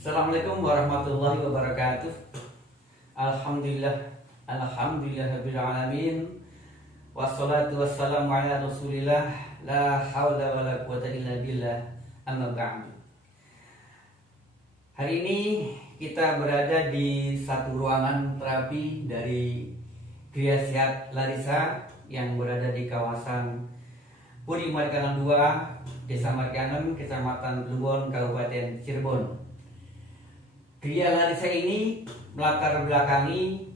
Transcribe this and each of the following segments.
Assalamualaikum warahmatullahi wabarakatuh. Alhamdulillahirabbil alamin. Wassalatu wassalamu ala Rasulillah, la haula wala quwata illa billah. Amma ba'du. Hari ini kita berada di satu ruangan terapi dari Gria Sehat Larissa yang berada di kawasan Puri Marikanan 2, Desa Marikanan, Kecamatan Plumbon, Kabupaten Cirebon. Gria Larissa ini melatar belakangi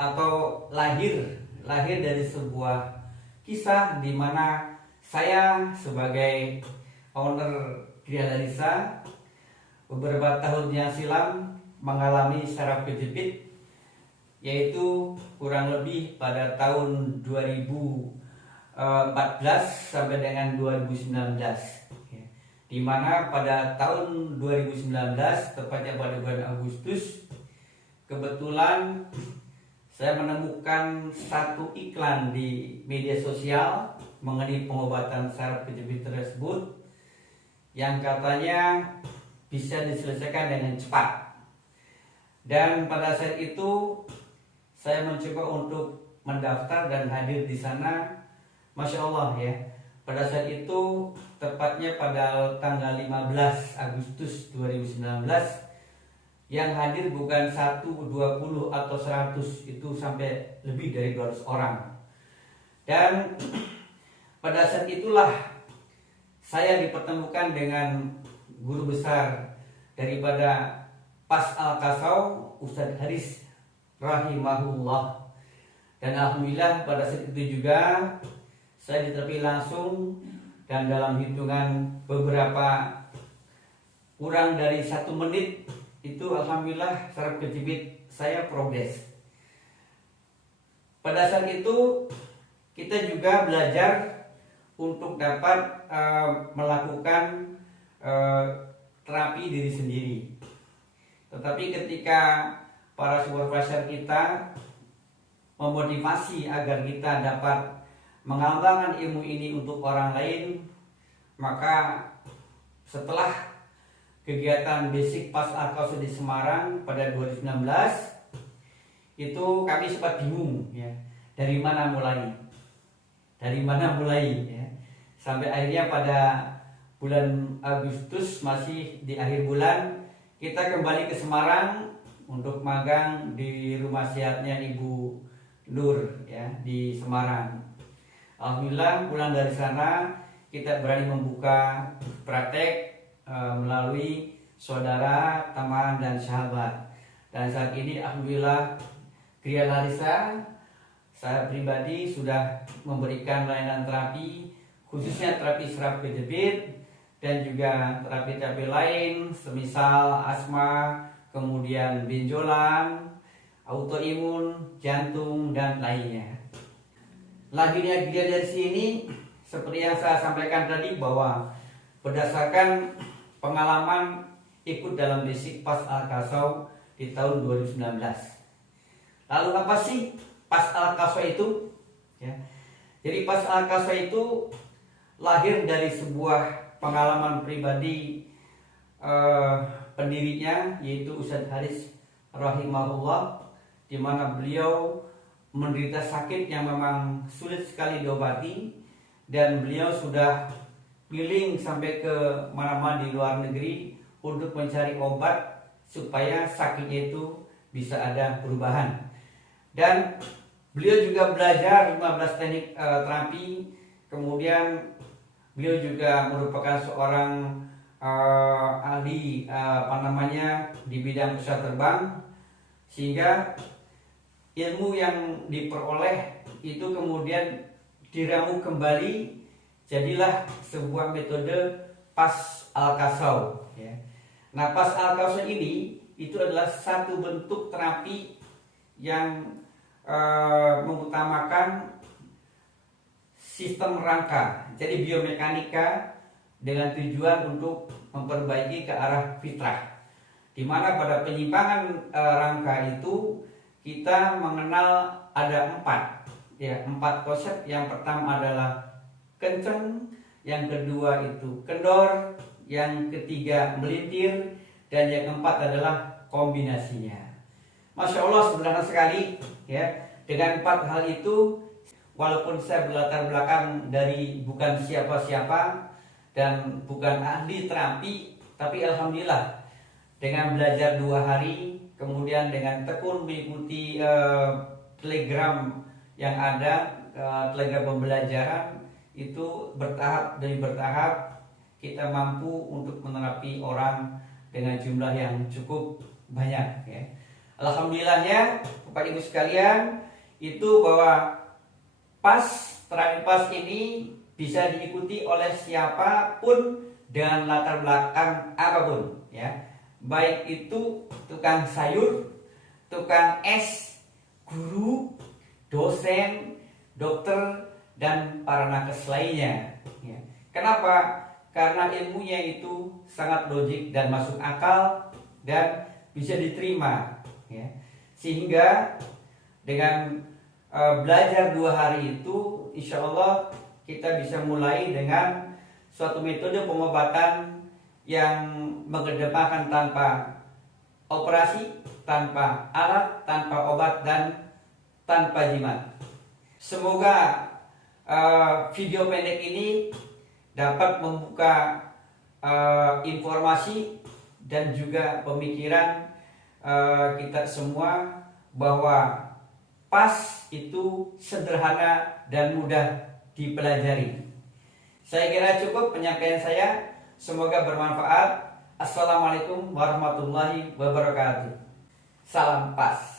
atau lahir dari sebuah kisah di mana saya sebagai owner Gria Larissa beberapa tahun yang silam mengalami saraf kejepit, yaitu kurang lebih pada tahun 2014 sampai dengan 2019. Di mana pada tahun 2019, tepatnya pada bulan Agustus, kebetulan saya menemukan satu iklan di media sosial mengenai pengobatan saraf kejepit tersebut yang katanya bisa diselesaikan dengan cepat. Dan pada saat itu saya mencoba untuk mendaftar dan hadir di sana. Masya Allah ya, pada saat itu tepatnya pada tanggal 15 Agustus 2019 yang hadir bukan 1, 20 atau 100, itu sampai lebih dari 200 orang. Dan pada saat itulah saya dipertemukan dengan guru besar daripada Pas Al-Kasau, Ustadz Haris rahimahullah. Dan alhamdulillah pada saat itu juga saya diterapi langsung, dan dalam hitungan beberapa kurang dari 1 menit itu alhamdulillah saraf kejepit saya progres. Pada saat itu kita juga belajar untuk dapat melakukan terapi diri sendiri. Tetapi ketika para supervisor kita memotivasi agar kita dapat mengamalkan ilmu ini untuk orang lain, maka setelah kegiatan basic Pas Al-Kasau di Semarang pada 2019 itu kami sempat bingung ya, dari mana mulai ya. Sampai akhirnya pada bulan Agustus, masih di akhir bulan, kita kembali ke Semarang untuk magang di rumah sehatnya Ibu Nur ya, di Semarang. Alhamdulillah pulang dari sana kita berani membuka praktek melalui saudara, teman, dan sahabat. Dan saat ini alhamdulillah Gria Larissa, saya pribadi sudah memberikan layanan terapi, khususnya terapi saraf kejepit dan juga terapi-terapi lain semisal asma, kemudian benjolan, autoimun, jantung, dan lainnya. Lahirnya Gria dari sini seperti yang saya sampaikan tadi, bahwa berdasarkan pengalaman ikut dalam basic Pas Al-Kasau di tahun 2019. Lalu apa sih Pas Al-Kasau itu? Ya. Jadi Pas Al-Kasau itu lahir dari sebuah pengalaman pribadi pendirinya, yaitu Ustadz Haris rahimahullah, di mana beliau menderita sakit yang memang sulit sekali diobati, dan beliau sudah keliling sampai ke mana-mana di luar negeri untuk mencari obat supaya sakitnya itu bisa ada perubahan. Dan beliau juga belajar 15 teknik terapi. Kemudian beliau juga merupakan seorang ahli di bidang pesawat terbang, sehingga ilmu yang diperoleh itu kemudian diramu kembali, jadilah sebuah metode Pas Al-Kasau ya. Nah, Pas Al-Kasau ini itu adalah satu bentuk terapi yang mengutamakan sistem rangka, jadi biomekanika, dengan tujuan untuk memperbaiki ke arah fitrah, di mana pada penyimpangan rangka itu kita mengenal ada 4 konsep. Yang pertama adalah kenceng, yang kedua itu kendor, yang ketiga melintir, dan yang keempat adalah kombinasinya. Masya Allah, sederhana sekali ya. Dengan 4 hal itu, walaupun saya berlatar belakang dari bukan siapa-siapa dan bukan ahli terapi, tapi alhamdulillah dengan belajar 2 hari, kemudian dengan tekun mengikuti telegram yang ada, telegram pembelajaran itu bertahap demi bertahap kita mampu untuk menerapi orang dengan jumlah yang cukup banyak ya. Alhamdulillahnya Bapak Ibu sekalian, itu bahwa terapi PAS ini bisa diikuti oleh siapapun dengan latar belakang apapun ya. Baik itu tukang sayur, tukang es, guru, dosen, dokter, dan para nakes lainnya ya. Kenapa? Karena ilmunya itu sangat logik dan masuk akal dan bisa diterima ya. Sehingga dengan belajar 2 hari itu, insya Allah kita bisa mulai dengan suatu metode pengobatan yang mengedepankan tanpa operasi, tanpa alat, tanpa obat, dan tanpa jimat. Semoga video pendek ini dapat membuka informasi dan juga pemikiran kita semua bahwa PAS itu sederhana dan mudah dipelajari. Saya kira cukup penyampaian saya. Semoga bermanfaat. Assalamualaikum warahmatullahi wabarakatuh. Salam PAS.